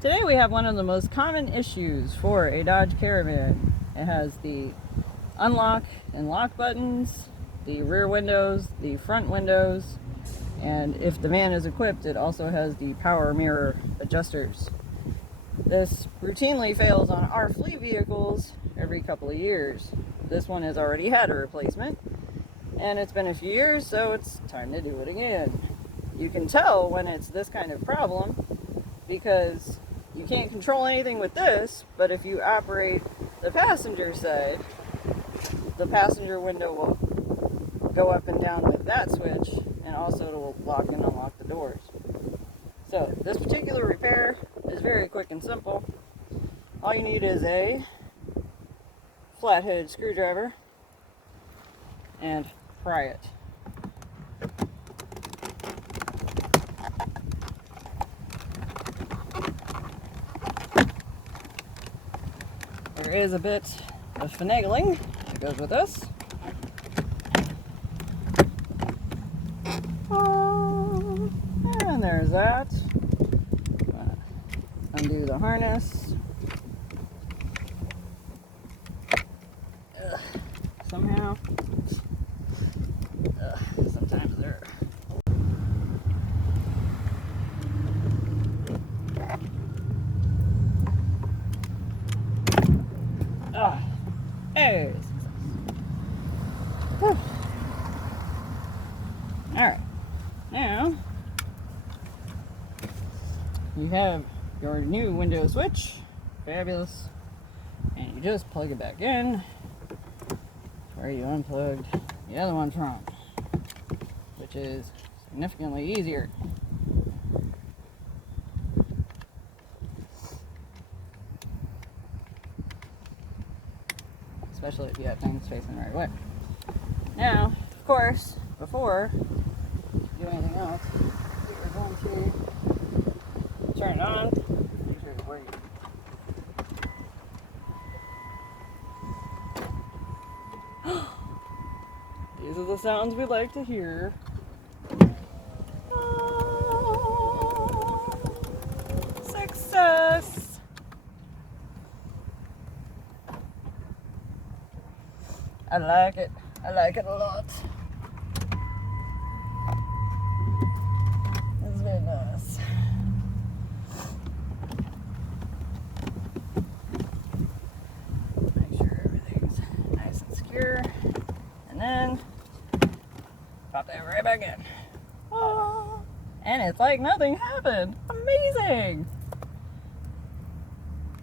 Today we have one of the most common issues for a Dodge Caravan. It has the unlock and lock buttons, the rear windows, the front windows, and if the van is equipped, it also has the power mirror adjusters. This routinely fails on our fleet vehicles every couple of years. This one has already had a replacement, and it's been a few years, so it's time to do it again. You can tell when it's this kind of problem because you can't control anything with this, but if you operate the passenger side, the passenger window will go up and down with that switch, and also it will lock and unlock the doors. So this particular repair is very quick and simple. All you need is a flathead screwdriver and pry it. There is a bit of finagling that goes with this. And there's that. Undo the harness. Somehow. Sometimes they're... There's success. Alright. Now, you have your new window switch. Fabulous. And you just plug it back in where you unplugged the other one from, which is significantly easier. Especially if you have things facing the right way. Now, of course, before you do anything else, you're going to turn it on. Make sure it's working. These are the sounds we like to hear. Success! I like it. I like it a lot. It's very nice. Make sure everything's nice and secure. And then pop that right back in. Oh, and it's like nothing happened. Amazing!